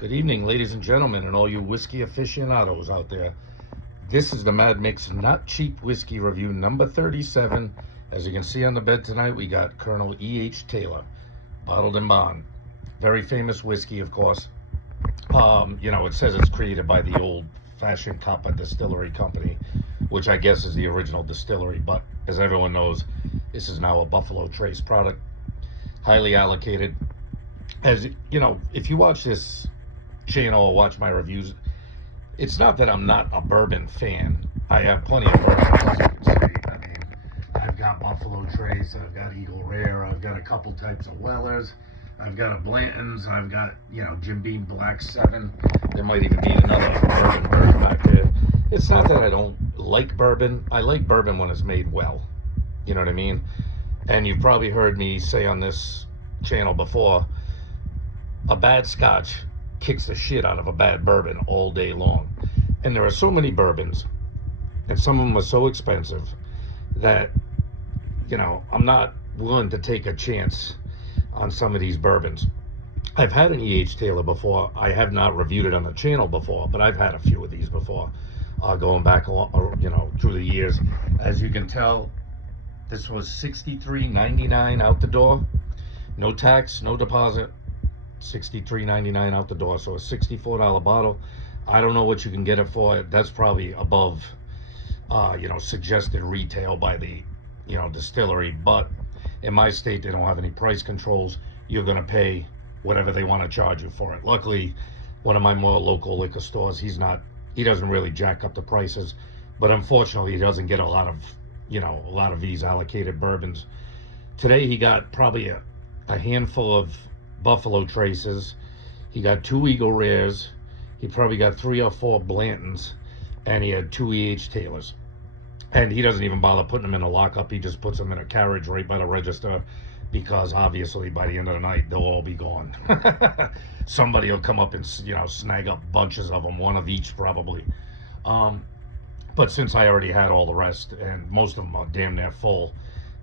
Good evening, ladies and gentlemen, and all you whiskey aficionados out there. This is the Mad Mix Not Cheap Whiskey Review number 37. As you can see on the bed tonight, we got Colonel E.H. Taylor, bottled in bond. Very famous whiskey, of course. It says it's created by the old-fashioned Copper Distillery Company, which I guess is the original distillery, but as everyone knows, this is now a Buffalo Trace product, highly allocated. As you know, if you watch this channel or watch my reviews, it's not that I'm not a bourbon fan. I have plenty of bourbon, as you can see. I mean, I've got Buffalo Trace, I've got Eagle Rare, I've got a couple types of Wellers, I've got a Blanton's, I've got, Jim Beam Black 7. There might even be another bourbon back there. It's not that I don't like bourbon. I like bourbon when it's made well. You know what I mean? And you've probably heard me say on this channel before, a bad scotch kicks the shit out of a bad bourbon all day long. And there are so many bourbons, and some of them are so expensive that, I'm not willing to take a chance on some of these bourbons. I've had an E.H. Taylor before. I have not reviewed it on the channel before, but I've had a few of these before, going back through the years. As you can tell, this was $63.99 out the door. No tax, no deposit. $63.99 out the door, so a $64 bottle. I don't know what you can get it for. That's probably above suggested retail by the distillery, but in my state they don't have any price controls. You're going to pay whatever they want to charge you for it. Luckily, one of my more local liquor stores, he doesn't really jack up the prices, but unfortunately he doesn't get a lot of these allocated bourbons. Today he got probably a handful of Buffalo Traces. He got 2 Eagle Rares. He probably got 3 or 4 Blantons, and he had 2 E.H. Taylors. And he doesn't even bother putting them in a lockup. He just puts them in a carriage right by the register, because obviously by the end of the night they'll all be gone. Somebody will come up and snag up bunches of them, one of each probably. But since I already had all the rest, and most of them are damn near full,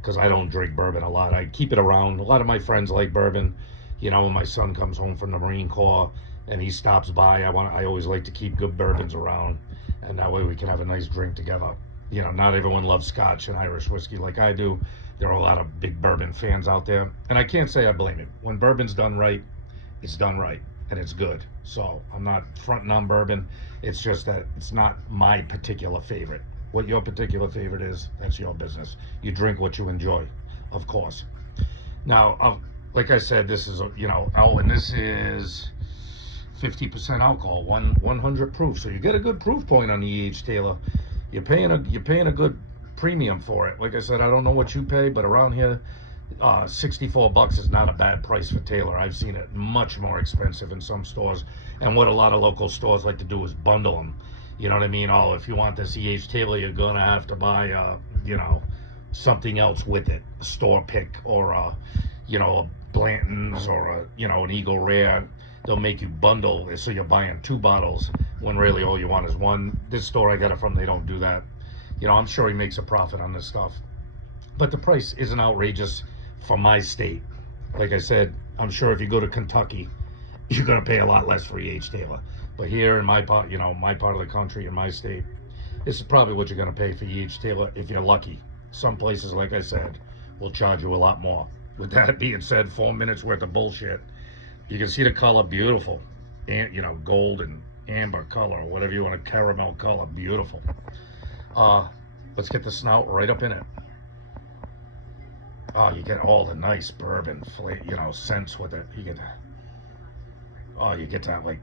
because I don't drink bourbon a lot, I keep it around. A lot of my friends like bourbon. When my son comes home from the Marine Corps and he stops by, I always like to keep good bourbons around, and that way we can have a nice drink together. Not everyone loves Scotch and Irish whiskey like I do. There are a lot of big bourbon fans out there, and I can't say I blame it. When bourbon's done right, it's done right, and it's good. So I'm not fronting on bourbon. It's just that it's not my particular favorite. What your particular favorite is, that's your business. You drink what you enjoy, of course. Now, like I said, this is, and this is 50% alcohol, 100 proof. So you get a good proof point on the E.H. Taylor. You're paying a good premium for it. Like I said, I don't know what you pay, but around here, $64 is not a bad price for Taylor. I've seen it much more expensive in some stores. And what a lot of local stores like to do is bundle them. You know what I mean? Oh, if you want this E.H. Taylor, you're gonna have to buy, something else with it, a store pick, or a Blanton's, or an Eagle Rare. They'll make you bundle, so you're buying 2 bottles when really all you want is one. This store I got it from, they don't do that. I'm sure he makes a profit on this stuff, but the price isn't outrageous for my state. Like I said, I'm sure if you go to Kentucky, you're gonna pay a lot less for E.H. Taylor. But here in my part, my part of the country, in my state, this is probably what you're gonna pay for E.H. Taylor if you're lucky. Some places, like I said, will charge you a lot more. With that being said, 4 minutes worth of bullshit. You can see the color, beautiful. And, gold and amber color, or whatever you want, a caramel color, beautiful. Let's get the snout right up in it. Oh, you get all the nice bourbon scents with it. You get that like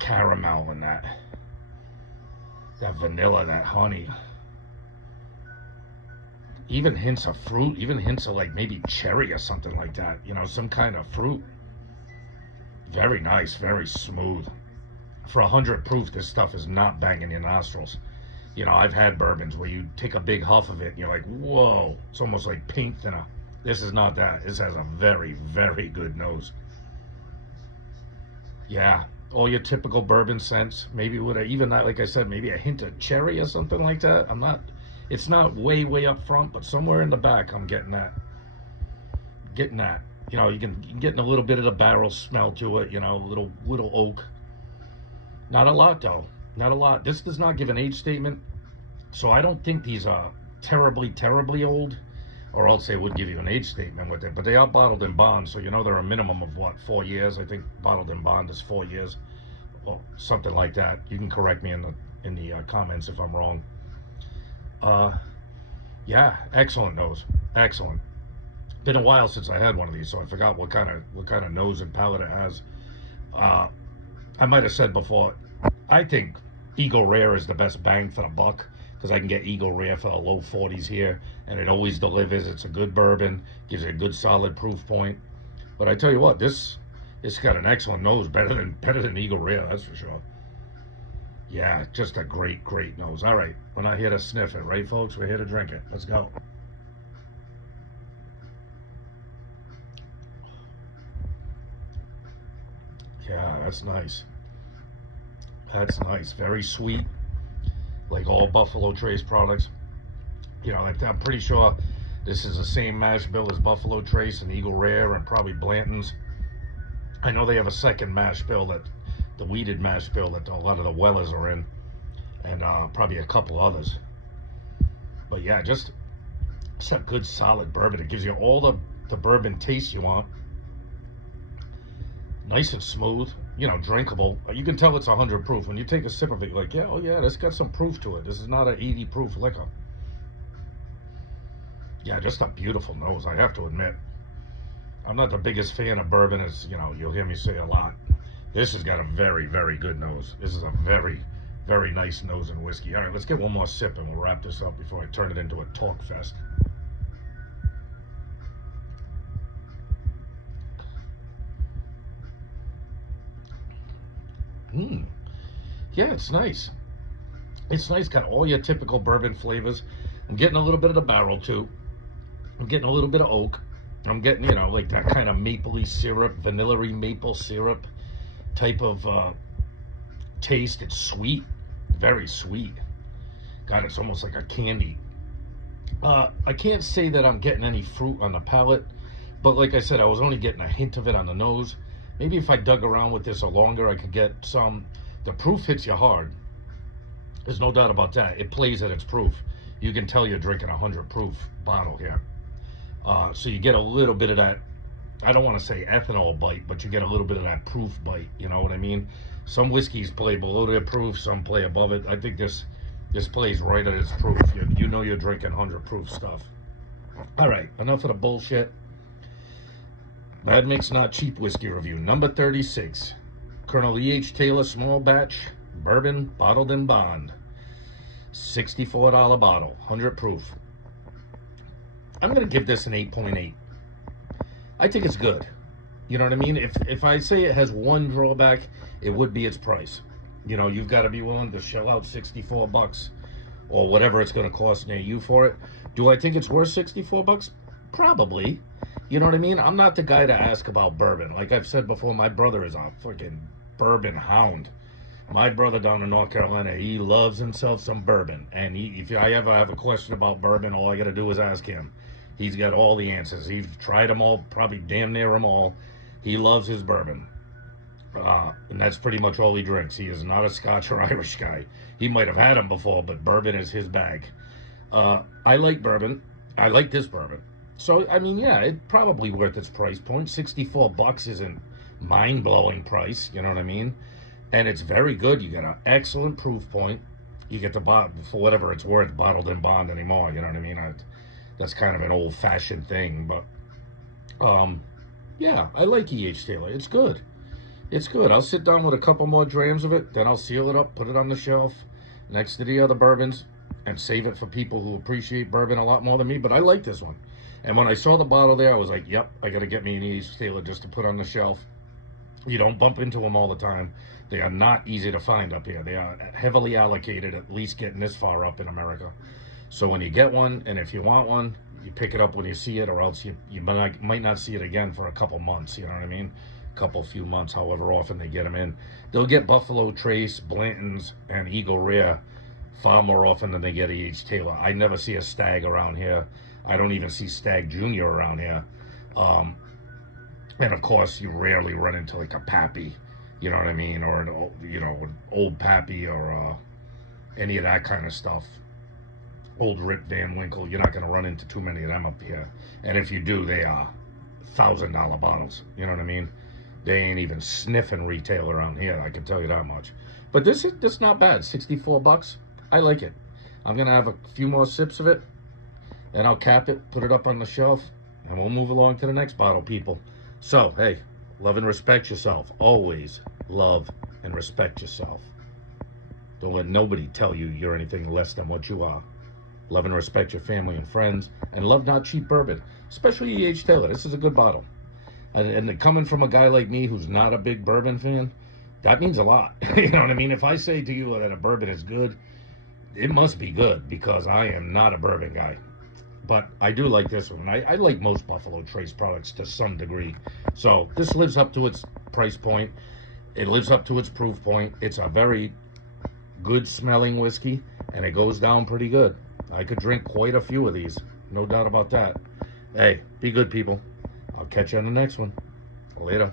caramel and that vanilla, that honey. Even hints of fruit, even hints of like maybe cherry or something like that. Some kind of fruit. Very nice, very smooth. For 100 proof, this stuff is not banging your nostrils. I've had bourbons where you take a big huff of it and you're like, whoa, it's almost like paint thinner. This is not that. This has a very, very good nose. Yeah, all your typical bourbon scents, maybe with even that, like I said, maybe a hint of cherry or something like that. It's not way up front, but somewhere in the back I'm getting that. You know, you can get a little bit of the barrel smell to it. You know, little oak. Not a lot though. Not a lot. This does not give an age statement, so I don't think these are terribly old, or else they would give you an age statement with it. But they are bottled in bond, so you know they're a minimum of what, 4 years. I think bottled in bond is 4 years, or something like that. You can correct me in the comments if I'm wrong. Yeah, excellent nose, excellent. Been a while since I had one of these, so I forgot what kind of nose and palate it has. I might have said before, I think Eagle Rare is the best bang for the buck, because I can get Eagle Rare for the low 40s here, and it always delivers. It's a good bourbon, gives you a good solid proof point. But I tell you what, it's got an excellent nose, better than Eagle Rare, that's for sure. Yeah, just a great nose. All right, we're not here to sniff it, right, folks? We're here to drink it. Let's go. Yeah, that's nice. That's nice. Very sweet, like all Buffalo Trace products. You know, I'm pretty sure this is the same mash bill as Buffalo Trace and Eagle Rare and probably Blanton's. I know they have a second mash bill, that the weeded mash bill that a lot of the Wellers are in, and probably a couple others. But yeah, just a good solid bourbon. It gives you all the bourbon taste you want. Nice and smooth, you know, drinkable. You can tell it's 100 proof. When you take a sip of it, you're like, yeah, oh yeah, this got some proof to it. This is not an 80 proof liquor. Yeah, just a beautiful nose, I have to admit. I'm not the biggest fan of bourbon, as you know, you'll hear me say a lot. This has got a very good nose. This is a very nice nose in whiskey. All right, let's get one more sip and we'll wrap this up before I turn it into a talk fest. Yeah, it's nice. It's nice, got all your typical bourbon flavors. I'm getting a little bit of the barrel too. I'm getting a little bit of oak. I'm getting, you know, like that kind of mapley syrup, vanilla-y maple syrup type of taste. It's sweet, very sweet. God, it's almost like a candy. I can't say that I'm getting any fruit on the palate, but like I said, I was only getting a hint of it on the nose. Maybe if I dug around with this a longer, I could get some. The proof hits you hard. There's no doubt about that. It plays at its proof. You can tell you're drinking a 100 proof bottle here. So you get a little bit of that, I don't want to say ethanol bite, but you get a little bit of that proof bite, you know what I mean? Some whiskeys play below their proof, some play above it. I think this plays right at its proof. You know you're drinking 100 proof stuff. All right, enough of the bullshit. Mad Mix Not Cheap Whiskey Review, number 36. Colonel E.H. Taylor Small Batch Bourbon, bottled in bond. $64 bottle, 100 proof. I'm going to give this an 8.8. I think it's good. You know what I mean? If I say it has one drawback, it would be its price. You know, you've got to be willing to shell out 64 bucks or whatever it's going to cost near you for it. Do I think it's worth 64 bucks? Probably. You know what I mean? I'm not the guy to ask about bourbon. Like I've said before, my brother is a fucking bourbon hound. My brother down in North Carolina, he loves himself some bourbon. And if I ever have a question about bourbon, all I got to do is ask him. He's got all the answers. He's tried them all, probably damn near them all. He loves his bourbon. And that's pretty much all he drinks. He is not a Scotch or Irish guy. He might have had them before, but bourbon is his bag. I like bourbon. I like this bourbon. So, I mean, yeah, it's probably worth its price point. 64 bucks isn't mind-blowing price, you know what I mean? And it's very good. You got an excellent proof point. You get the bottle, for whatever it's worth, bottled in bond anymore, you know what I mean? That's kind of an old-fashioned thing, but yeah, I like E.H. Taylor. It's good. It's good. I'll sit down with a couple more drams of it, then I'll seal it up, put it on the shelf next to the other bourbons, and save it for people who appreciate bourbon a lot more than me. But I like this one. And when I saw the bottle there, I was like, yep, I got to get me an E.H. Taylor just to put on the shelf. You don't bump into them all the time. They are not easy to find up here. They are heavily allocated, at least getting this far up in America. So when you get one, and if you want one, you pick it up when you see it, or else you might not see it again for a couple months, you know what I mean? Few months, however often they get them in. They'll get Buffalo Trace, Blanton's, and Eagle Rare far more often than they get E.H. Taylor. I never see a Stag around here. I don't even see Stag Junior around here. And of course, you rarely run into like a Pappy, you know what I mean, or an old Pappy or any of that kind of stuff. Old Rip Van Winkle. You're not going to run into too many of them up here. And if you do, they are $1,000 bottles. You know what I mean? They ain't even sniffing retail around here. I can tell you that much. But this not bad. 64 bucks. I like it. I'm gonna have a few more sips of it, and I'll cap it, put it up on the shelf, and we'll move along to the next bottle, people. So, hey, love and respect yourself. Always love and respect yourself. Don't let nobody tell you you're anything less than what you are. Love and respect your family and friends, and love not cheap bourbon, especially E.H. Taylor. This is a good bottle. And coming from a guy like me who's not a big bourbon fan, that means a lot. You know what I mean? If I say to you that a bourbon is good, it must be good, because I am not a bourbon guy. But I do like this one. I like most Buffalo Trace products to some degree. So this lives up to its price point. It lives up to its proof point. It's a very good smelling whiskey, and it goes down pretty good. I could drink quite a few of these. No doubt about that. Hey, be good, people. I'll catch you on the next one. Later.